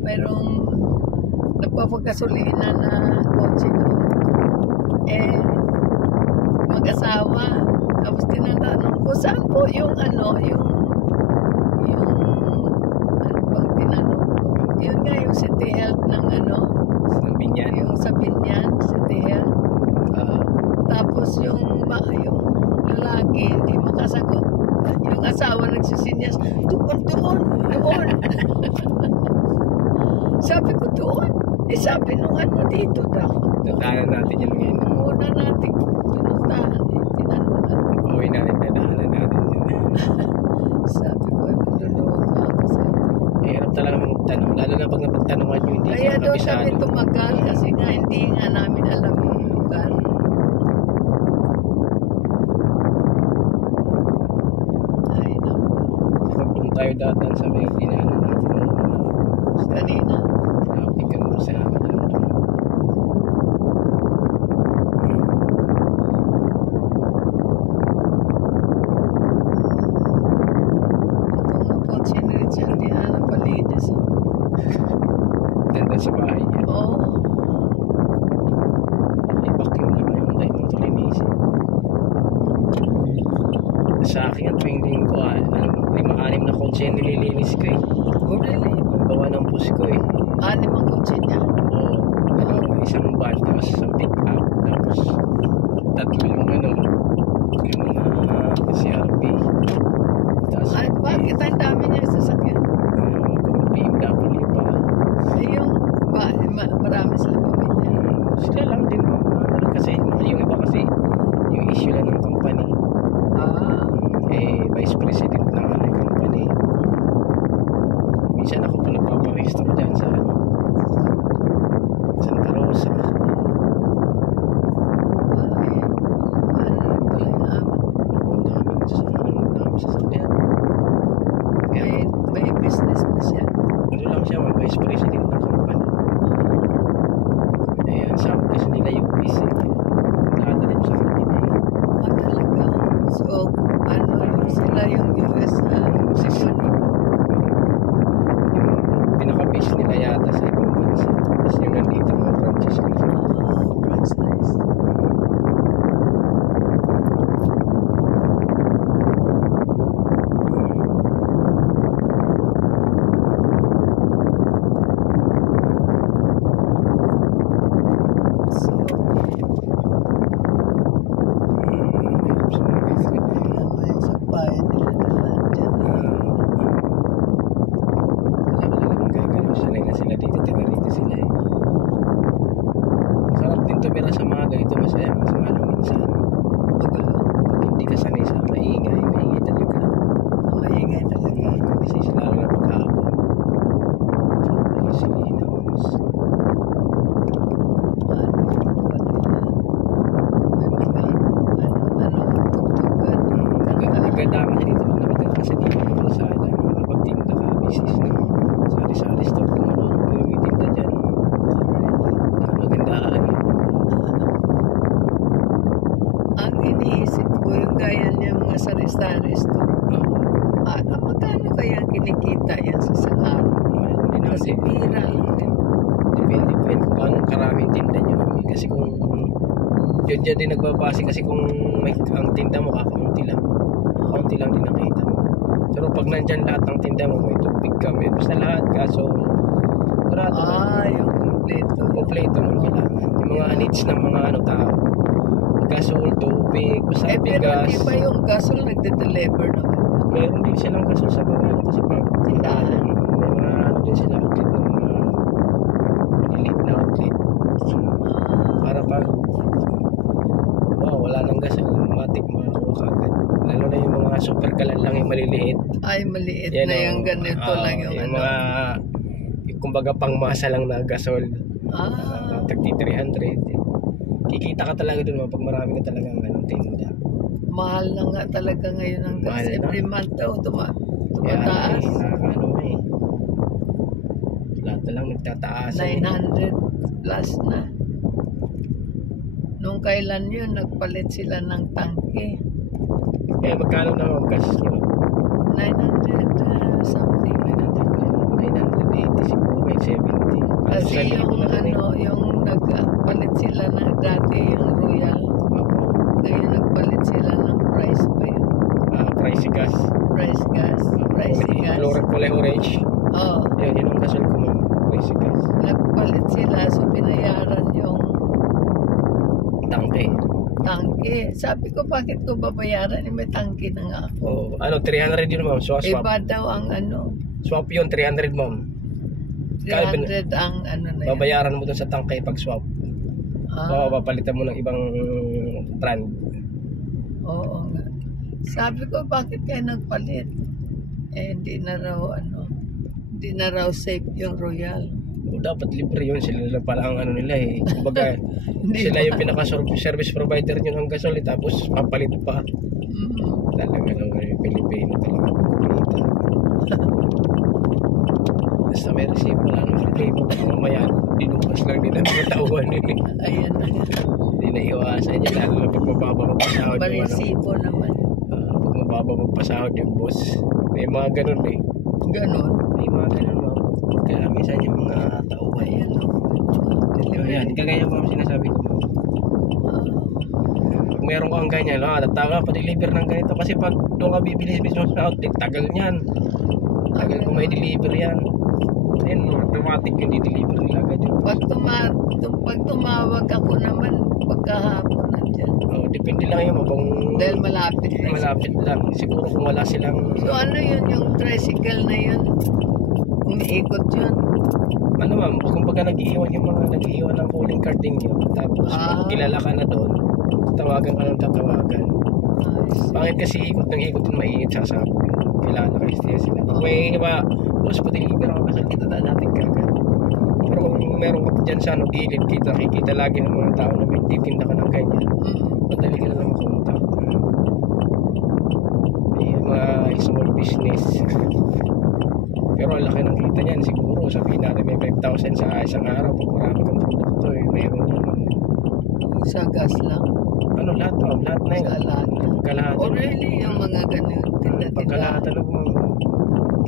mayroong nagpapagasolina na kotse doon. Eh, mag-asawa. Tapos tinatanong ko, saan po yung ano bang tinanong ko? Yun nga yung City Health ng ano, yung sa Binyan, City Health. Tapos yung lalaki, hindi makasagot. Yung asawa nagsisinyas, doon. Sabi ko doon. Eh sabi nung ano dito daw. Tatahanan natin yan ngayon. Muna natin pinuntahan tinanungan. Pauwi natin, tatahanan natin yan. Sabi ko, maluluwa ako sa'yo. Hirap talaga magtanong, lalo na pag napagtanungan nyo, hindi Kaya siya doon kabisado. kami tumagal kasi nga hindi nga namin alam yung lugar. Ay, naku. Pag doon tayo datan sa may dinaanan natin Kanina. traffic ka naman sa amin. Itong kotse ni Richard, di na napalinis. Ganda sa bahay niya. Oo. I-vacuum lang yung tayo ng tulinisin. Sa akin ang tuwing linggo, 5-6 na kotse yung nililinis ko eh. Oh, really? Ang gawa ng bus ko eh. 6 ang kotse niya. Oo. Isang van, tapos isang pick up, tapos 3 yung yung mga CRP. Tapos Ay, bakit ang dami niya sasakyan? BMW pa. Eh, yung marami sila pamilya. Sila lang din kasi yung iba kasi yung issue lang ng company. Vice president ng company. Minsan ako pa nagpaparegister dyan sa Santa Rosa. Ay, ano rin pala yung amo. Ang dami sa sakyan. Kaya May business na siya. ano lang siya, vice president ng company. Ang sabi kasi nila yung busy. Nakadalhin sa kanila eh. Talaga. So, ano sila yung US section? Yung pinaka-base nila yata sa ibang bansa. Tapos yung nandito mga branches nila. That's nice. So, may sa bayan nila na dyan. Wala lang gagalaw. Sanay na sila dito. Taga rito sila eh. Sarap din tumira sa mga ganito. Masaya. Masama lang minsan. Magulo. Pag hindi ka sanay sa maingay talaga. Maingay talaga. Kasi sila lang na pagkahapon. Silinos. Maganda kasi dito pag nakatira kasi dito ng kalsada. Makapagtinda ka. Business na. Sari-sari store kung ano. Pero may tinda dyan. Magandaan. Ang iniisip ko yung gaya niya mga sari-sari store. Magkano kaya kinikita yan sa isang araw? Kasi pira lang din. Depende kung anong karaming tinda niya. Kasi kung yun dyan din nagbabase kasi kung may ang tinda mo kakaunti lang din nakita mo. Pero pag nandyan lahat ng tinda mo, may tubig ka, may basta lahat, kaso yung kompleto ng kailangan. Yung mga needs ng mga tao. Gasol, tubig, basta pero bigas. di ba yung gasol nagde-deliver naman? Meron din silang gasol sa mga kasi pag Tindahan. may mga din sila outlet ng mga maliliit na outlet. Para pag wala nang gasol, matik makakuha kagad. Lalo na yung mga super kalan lang yung maliliit. Ay, maliit Yan na yung ganito lang yung ano. mga kumbaga pangmasa lang na gasol. Tagti 300. Kikita ka talaga dun pag marami ka talagang tinda. Mahal na nga talaga ngayon ang gas. Mahal na. Every month daw tumataas. Lahat na lang nagtataas. 900 plus na. Nung kailan yun, nagpalit sila ng tangke. Magkano na ang gas nyo? 900 something. 980 siguro. May Kasi yung yung nagpalit sila na dati yung Royal. Ngayon nagpalit sila ng price ba yun? Price gas. Price gas. Kulay orange. Oo. Yun ang gasol ko ma'am. Price gas. Nagpalit sila, so binayaran yung tangke. Sabi ko, bakit ko babayaran? May tangke na nga ako. 300 yun ma'am. Swap. Iba daw ang Swap yun, 300 ma'am. 300 ang na yan. Babayaran mo dun sa tangke pag swap. Papalitan mo ng ibang brand. Oo nga. Sabi ko, bakit kayo nagpalit? Hindi na raw safe yung Royal. Dapat libre yun. Sila lang pala ang nila eh. Kumbaga, sila yung pinaka-service provider nyo ng gasol tapos papalit pa. Talaga naman yung Pilipino talaga. Basta may resibo lang ng problema. Mamaya, dinukas lang din ang mga tauhan nila. Ayan na nga. Hindi na iwasan niya. Lalo na pag mababa magpasahod yung Resibo naman. Pag mababa magpasahod yung boss. May mga ganun eh. Ganon? May mga ganun ma'am. Kaya minsan yung mga tauhan. Ayan, kagaya mo ang sinasabi ko. Kung meron kang ganyan, tataga pa-deliver ng ganito. Kasi pag doon ka bibili mismo sa outlet, tagal niyan. Tagal kung may deliver yan. Ayun, automatic yung di-deliver nila agad yun. Pag tumawag ako naman, pagkahapon nandyan. Depende lang yun. Dahil malapit lang. Malapit lang. Siguro kung wala silang... So yun yung tricycle na yun? Umiikot yun? Ma'am, kung baga nag-iiwan ng calling card ninyo, tapos pag kilala ka na doon, tawagan ka ng tatawagan. Bakit kasi ikot ng ikot yung mainit sasabi? Kailangan naka-stay sila. Pag may iba, boss, pa-deliver ako kasi kita natin kagad. Pero kung meron ka dyan sa gilid, nakikita lagi ng mga tao na may titinda ka ng ganyan, madali ka na lang makunta. Yung mga small business. Pero ang laki ng kita niyan siguro. Sabihin natin may 5,000 sa isang araw. Pag marami kang produkto, mayroon naman. Sa gas lang? Lahat na yun. Kalahatan. O really, yung mga ganun tinda-tinda? Pagkalahatan na po.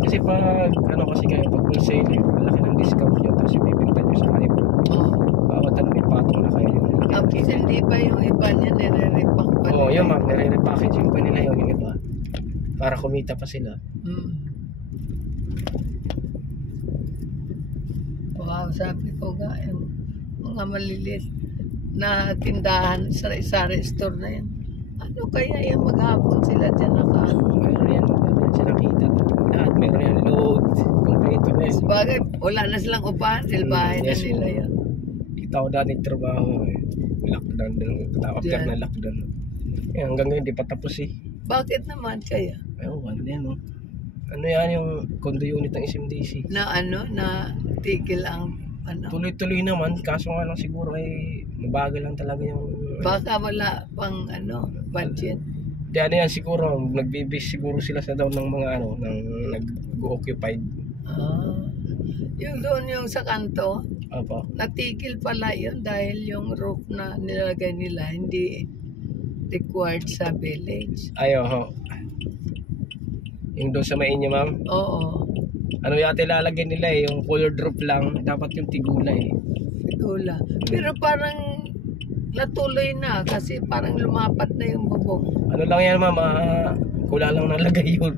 Kasi pag, kasi kayo, pag wholesale, malaki ng discount nyo, tapos ibibinta nyo sa kayo. Bawat may patong na kayo. Tapos hindi pa yung iba niya nire-repack pa? Yun ma'am, nire-repackaging pa nila yung iba. Para kumita pa sila. Wow, sabi ko nga, yung mga maliliit na tindahan sa store na yan. Ano kaya yung maghapon sila dyan Meron yan silang kita. Lahat meron yan load. Kompleto na yan. Sabagay, wala na silang upahan. Bahay na nila yan. Kita ko dati trabaho. Lockdown din. After na lockdown. Hanggang ngayon di pa tapos eh. Bakit naman kaya? Ewan yan Ano yan yung condo unit ng SMDC? Na tigil ang Tuloy-tuloy naman, kaso nga lang siguro ay mabagal lang talaga yung... Baka wala pang budget. Di yan siguro, nagbibis siguro sila sa daw ng mga ng nag-occupied. Yung doon yung sa kanto, natigil pala yun dahil yung roof na nilagay nila hindi required sa village. Yung doon sa Mainyo, ma'am? Oo. Yata ilalagay nila yung color drop lang, dapat yung tigula Tigula. Pero parang natuloy na kasi parang lumapat na yung bubong. Lang yan, ma'am, kulang lang nalagay yun.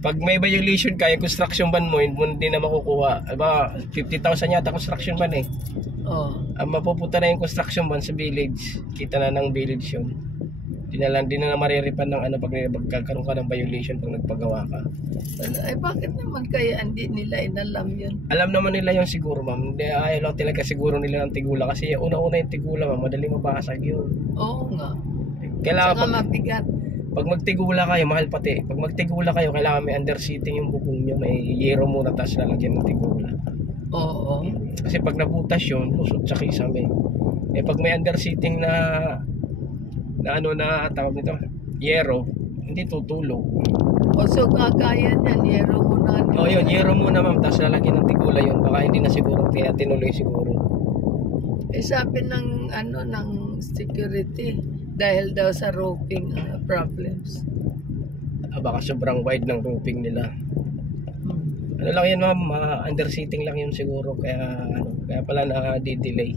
Pag may violation ka, yung construction ban mo, hindi na makukuha. 50,000 yata construction ban eh. Mapupunta na yung construction ban sa village. Kita na ng village yun. Di na mariripan ng pag magkakaroon ka ng violation pag nagpagawa ka. Ay bakit naman kaya hindi nila inalam yun? Alam naman nila yun siguro, ma'am. Hindi, ayaw lang talaga siguro nila ng tigula. Kasi una-una yung tigula, ma'am, madaling mabasag yun. Oo nga. Kailangan saka mabigat. Pag magtigula kayo, mahal pati. Pag magtigula kayo, kailangan may underseating yung bubong nyo. May yero muna, tapos lalagyan ng tigula. Oo. Kasi pag nabutas yun, lusot sa kisame. Pag may underseating na tawag nito, yero, hindi tutulog. So kaya niyan, yero muna. Yun, yero muna, ma'am, tapos lalagyan ng tigula yun. Baka hindi na siguro, kaya tinuloy siguro. Sabi ng ng security, dahil daw sa roofing problems. Baka sobrang wide ng roofing nila. Ano lang yan ma'am, underseating lang yun siguro, kaya pala na-delay.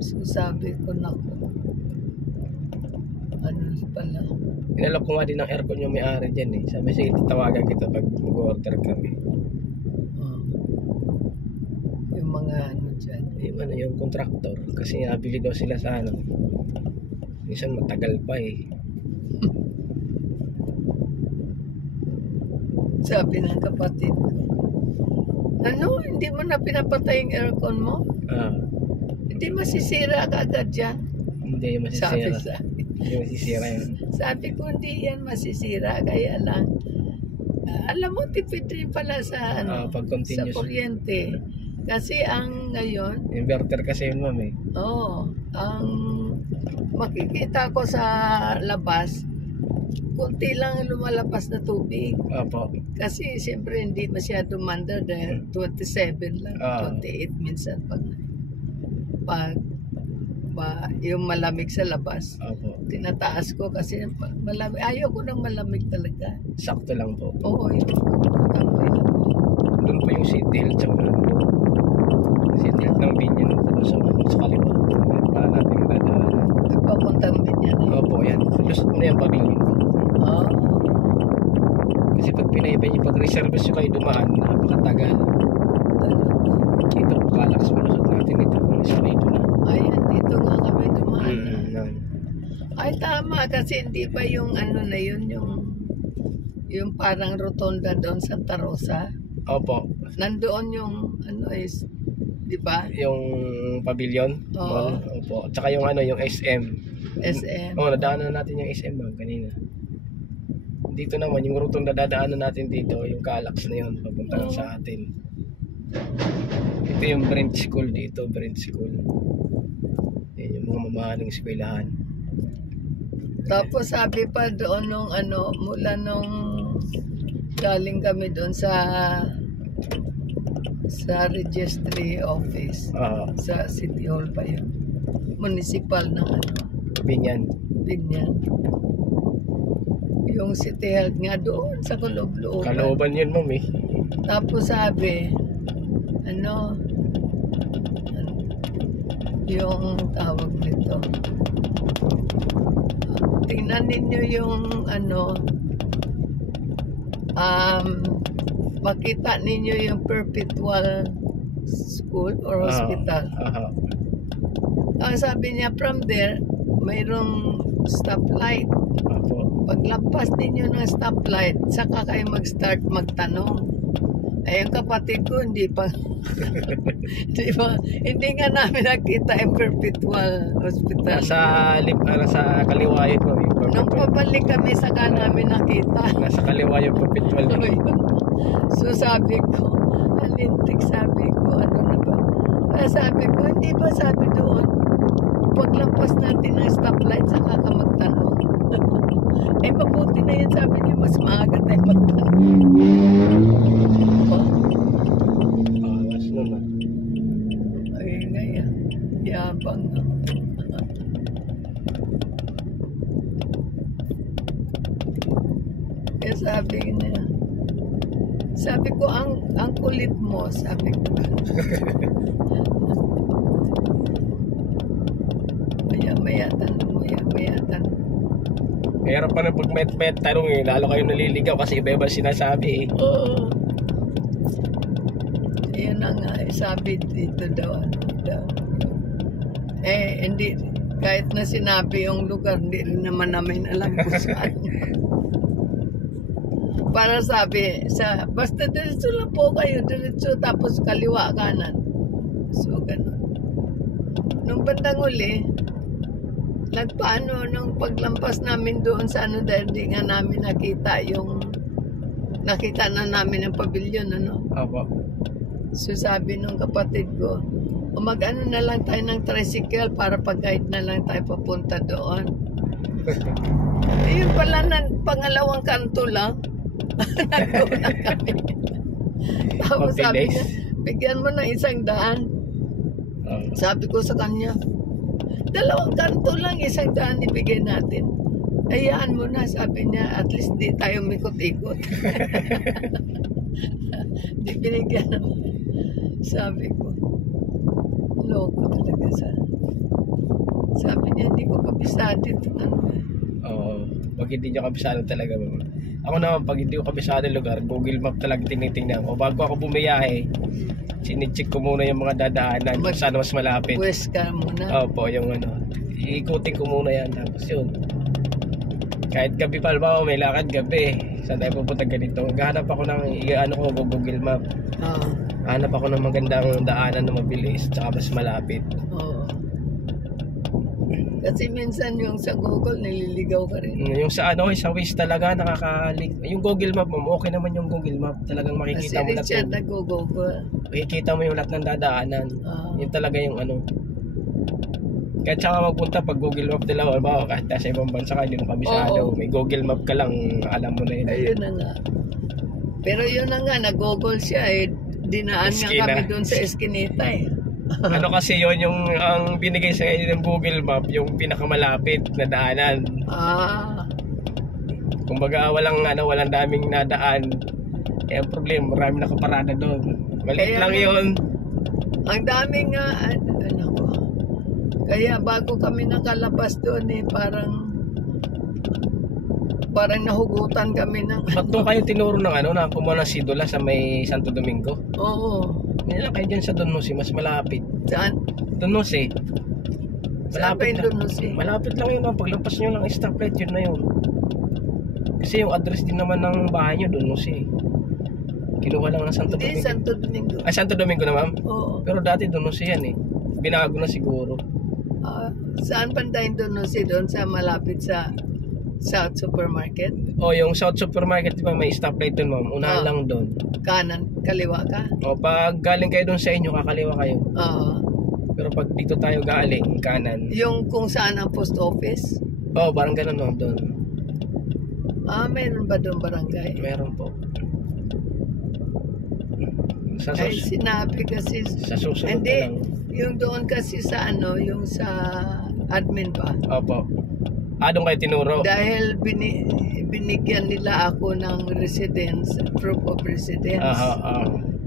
So sabi ko, naku, ano pala. Inalok ko nga din ng aircon yung may-ari dyan eh. Sabi, sige, tatawagan kita pag mag-order kami. Yung mga ano dyan. Yung contractor, kasi nabili daw sila sa ano. Minsan matagal pa eh. Sabi ng kapatid ko, ano, hindi mo na pinapatay yung aircon mo? Hindi masisira ka agad dyan. Hindi masisira. Hindi masisira yun. Sabi ko, hindi yan masisira. Kaya lang, alam mo, tipid rin pala sa, pag sa continuous. kuryente. Kasi ang ngayon, Inverter kasi yun ma'am eh. ang makikita ko sa labas, kunti lang lumalabas na tubig. Opo. Kasi siyempre hindi masyado mandar dahil 27 lang, 28 minsan pag yung malamig sa labas. Opo. Tinataas ko kasi malamig. Ayaw ko ng malamig talaga. Sakto lang po. Oo, yung tamay lang po. Doon po yung city health sa Orlando. City health ng Binyan po sa kaliwa. Para natin dadaanan. Nagpapuntang Binyan eh. Opo, yan. Lusot mo na yung pamilya ko. Kasi pag pinaiba niyo, pag reservas nyo kayo dumaan, napakatagal. Ito po kalakas malusot natin ito. Isa na ito na. Ayan, dito nga kami dumaan. Ay tama, kasi hindi ba yung ano na yun, yung parang rotonda doon sa Santa Rosa. Opo. Nandoon yung ano is, di ba? Yung pavilion. Oo. Opo. Tsaka yung yung SM. SM. Nadaanan natin yung SM ma'am kanina. Dito naman, yung rutong dadaanan natin dito, yung Calax na yun, papunta sa atin. Ito yung Brent School dito, Brent School. Yan yung mga mamahaling eskwelahan. Tapos sabi pa doon nung mula nung galing kami doon sa registry office. Sa City Hall pa yun. Municipal na Binyan. Yung City Health nga doon sa Kalooban. Kalooban yun ma'am eh. Tapos sabi, yung tawag nito. Tingnan ninyo yung makita ninyo yung perpetual school or hospital. Ang sabi niya, from there, mayroong stoplight. Paglampas ninyo ng stoplight, saka kayo mag-start magtanong. Ay, yung kapatid ko, hindi pa. Hindi nga namin nakita yung perpetual hospital. Sa kaliwa yun po. Nung pabalik kami, saka namin nakita. Nasa kaliwa yung perpetual. So sabi ko, alintik, sabi ko, ano na ba? Sabi ko, hindi ba sabi doon, paglampas natin ng stoplight, saka ka magtanong. Eh, mabuti na yun, sabi niya, mas maaga tayo magtanong. Mas naman. Ay, ngayon, yabang. Kaya sabi ko, ang kulit mo, sabi ko. Maya-maya tanong. Pero pa na pag met tanong eh, lalo kayo naliligaw kasi iba-iba sinasabi eh. Oo. Yun na nga, sabi dito daw, hindi, kahit na sinabi yung lugar, hindi rin naman namin alam kung saan. Para sabi, basta diretso lang po kayo, diretso, tapos kaliwa kanan. So, ganun. Nung bandang uli, nung paglampas namin doon sa dahil di nga namin nakita na namin ang pavilion, Opo. So sabi nung kapatid ko, mag-ano na lang tayo ng tricycle para pag-guide na lang tayo papunta doon. Yun pala, pangalawang kanto lang. Nagdoon na kami. Tapos sabi niya, bigyan mo ng 100. Sabi ko sa kanya, 2 kanto lang, 100 ibigay natin. Hayaan mo na, sabi niya, at least di tayo mikot-ikot. Di binigyan ako. Sabi ko, loko talaga sa... Sabi niya, hindi ko kabisado itong ano. Oo. Pag hindi nyo kabisado talaga, ma'am. Ako naman, pag hindi ko kabisado yung lugar, Google Map talaga tinitingnan ko. Bago ako bumiyahe, sinicheck ko muna yung mga dadaanan kung saan mas malapit. West ka muna. Opo, yung ano. Iikutin ko muna yan. Tapos yun. Kahit gabi pa, ba, may lakad gabi. Saan tayo pupunta ganito? Gahanap ako ng, Google Map. Oo. Hanap ako ng magandang daanan na mabilis, tsaka mas malapit. Oo. Kasi minsan yung sa Google, nililigaw ka rin. Yung sa sa Waze talaga nakakalik. Yung Google Map mo, okay naman yung Google Map. Talagang makikita mo lahat. Richard nag-Google. Makikita mo yung lahat ng dadaanan. Yun talaga yung ano. Kahit saka magpunta pag Google Map nila, ba kahit sa ibang bansa ka, hindi mo kabisado. May Google Map ka lang, alam mo na yun. Ayun na nga. Pero yun na nga, nag-Google siya eh. Dinaan nga kami doon sa Eskinita eh. Ano kasi yun, yung ang binigay sa inyo ng Google Map, yung pinakamalapit na daanan. Kumbaga walang daming nadaan. Eh ang problema, marami nakaparada doon. Maliit lang yun. Ang dami nga, ano ko. Kaya bago kami nakalabas doon eh, parang nahugutan kami ng Ba't doon kayo tinuro ng na kumuha ng sidula sa may Santo Domingo? Oo. Hindi lang kayo dyan sa Don Jose, mas malapit. Saan? Don Jose. Malapit lang. Don Jose? Malapit lang yun. Paglampas nyo lang stoplight, yun na yun. Kasi yung address din naman ng bahay nyo, Don Jose. Kinuha lang ng Santo Domingo. Hindi, Santo Domingo. Ay, Santo Domingo na, ma'am? Oo. Pero dati Don Jose yan eh. Binago na siguro. Saan bandayin Don Jose? Doon sa malapit sa South Supermarket? Yung South Supermarket, di ba may stoplight doon, ma'am? Unahan lang doon. Kanan, kaliwa ka? Pag galing kayo doon sa inyo, kakaliwa kayo. Oo. Pero pag dito tayo galing, kanan. Yung kung saan ang post office? Parang ganun, ma'am, doon. Mayroon ba doon barangay? Meron po. Ay, sinabi kasi... Sa susunod hindi, na lang. Yung doon kasi sa yung sa admin pa. Opo. Doon kayo tinuro? Dahil binigyan nila ako ng residence, proof of residence.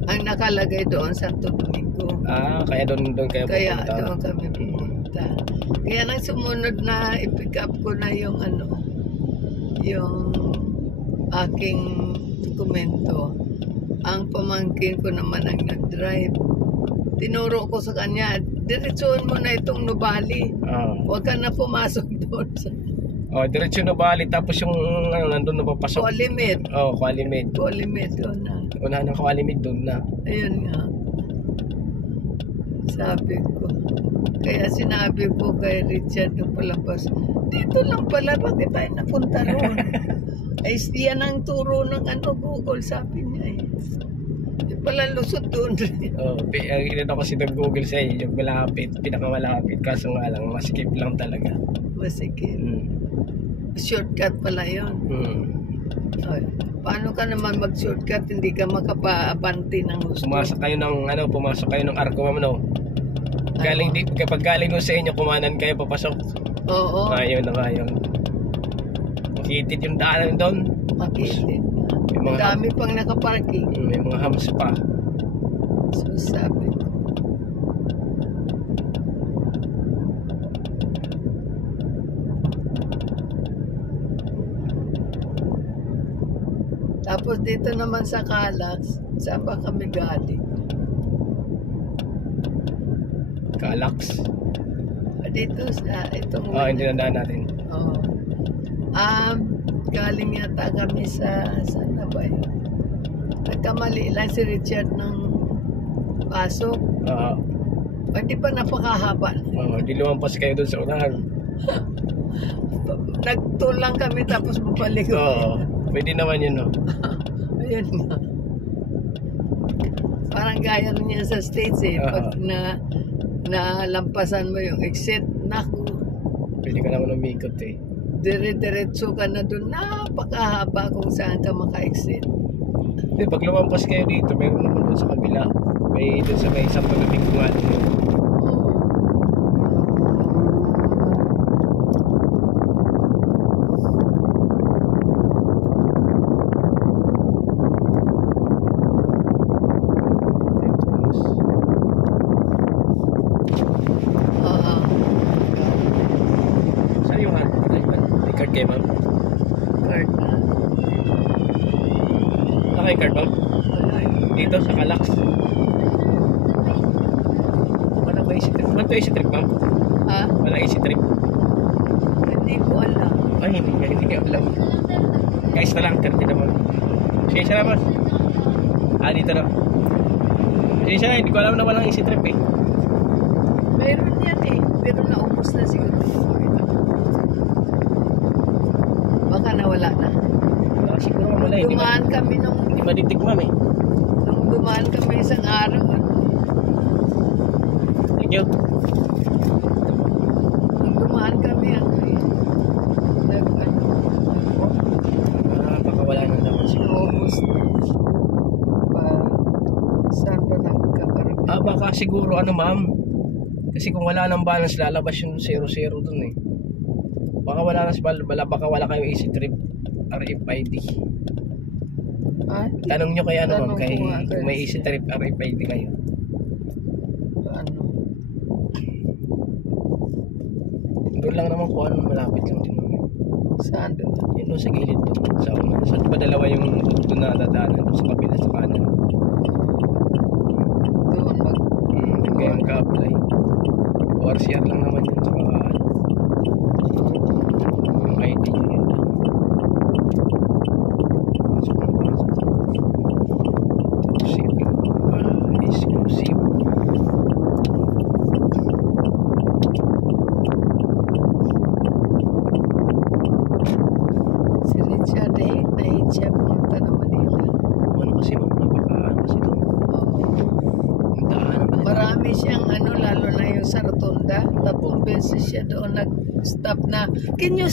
Ang nakalagay doon, Santo Domingo. Kaya doon kayo pupunta? Kaya doon kami pumunta. Kaya nang sumunod na i-pick up ko na yung yung aking dokumento. Ang pamangkin ko naman ang nag-drive. Tinuro ko sa kanya, diretsuhan mo na itong Nubali. Huwag ka na pumasok doon. Diretso Nubali, tapos yung nandun na papasok. Kualimid. Kualimid. Kualimid doon na. Unahan ng Kualimid doon na. Ayun nga. Sabi ko. Kaya sinabi ko kay Richard nung palabas, dito lang pala, bakit tayo napunta roon? Ay, yan ang turo ng Google, sabi niya eh. Yung pala lusot doon. Inano kasi ng Google sa inyo, yung malapit, pinakamalapit, kaso nga lang, masikip lang talaga. Masikip. Shortcut pala yun. Paano ka naman mag-shortcut, hindi ka makapaabanti ng gusto? Pumasok kayo ng Arco, ma'am, no? Kapag galing ko sa inyo, kumanan kayo, papasok. Oo. Ayun na nga yun. Makitid yung daanan doon. Makitid. Dami pang nakaparking. May mga hams pa. So sabi ko. Tapos dito naman sa Calax, saan ba kami galing? Calax? Dito sa itong... hindi na daan natin. Galing yata kami sa... Saan na ba yun? Nagkamali lang si Richard ng pasok. Hindi pa napakahaba. Di lumampas kayo doon sa unahan. Nagtulang kami tapos babalik. Pwede naman yun, no? Ayun nga. Parang gaya niya sa States eh. Pag nalampasan mo yung exit, naku. Pwede ka naman umikot eh. Dire-diretso ka na doon. Napakahaba kung saan ka maka-exit. Hindi, pag lumampas kayo dito, meron naman doon sa kabila. May doon sa may Santo Domingo nga. dito sa Calax. Wala ba easy trip? Wala to easy trip, ma'am? Ha? Wala easy trip? Hindi ko alam. Ay, hindi ko alam. Guys na lang, 30 naman. Sige, siya naman. Dito na. Sige siya, hindi ko alam na walang easy trip eh. Meron yan eh. Pero naubos na siguro. Baka nawala na. Wala siguro wala eh. Dumaan kami nung Hindi matitikman eh. dumaan kami isang araw. Thank you. Nung dumaan kami Baka wala na naman siguro. naubos na. Saan ba nagkakaroon? Baka siguro ano ma'am. Kasi kung wala nang balance, lalabas yung 0-0 dun eh. Baka wala na si baka wala kayong easy trip RFID. Tanong nyo kay ano ma'am, kay kung may easy trip RFID kayo. Ano? Doon lang naman po, ano, malapit lang din ma'am. Saan doon? Yun doon sa gilid doon. Sa una. Sa ba dalawa yung doon na dadaanan doon sa kabila sa kanan. Doon Kaya mag-apply. ORCR lang naman yun. Saka yung ID nyo yun lang. Pasok na pasok. Exclusive. si Richard nahit siya pumunta na Manila. Ano kasi ma'am, napaka-ano kasi doon. Yung daanan ba? Marami siyang lalo na yung sa Rotunda. 3 beses siya doon nag-stop na. Can you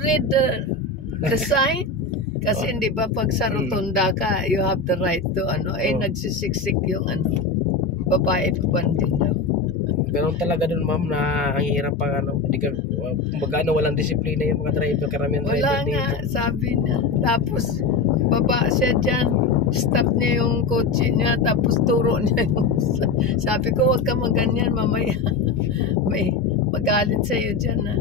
read the sign? Kasi hindi ba pag sa Rotunda ka, you have the right to nagsisiksik yung babae pabandin daw. Pero talaga doon ma'am na ang hirap pa hindi ka kumbaga walang disiplina yung mga driver, karamihan Wala driver nga, dito. sabi niya. Tapos, baba siya dyan. Stop niya yung kotse niya. Tapos, turo niya yung... Sabi ko, huwag ka maganyan mamaya. May magalit sa'yo dyan na.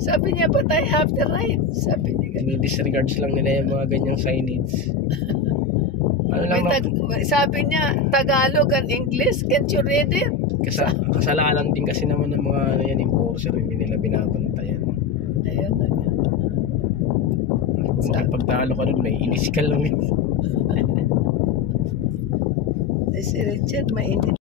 Sabi niya, but I have the right. Sabi niya. Disregards lang nila yung mga ganyang signage. Ano lang Sabi niya, Tagalog and English. Can't you read it? Kasalanan din kasi naman ng mga enforcer, hindi nila binabantayan. Ayun na. Pagtalo ka doon, may inisikal lang yun. Si Richard, mainit.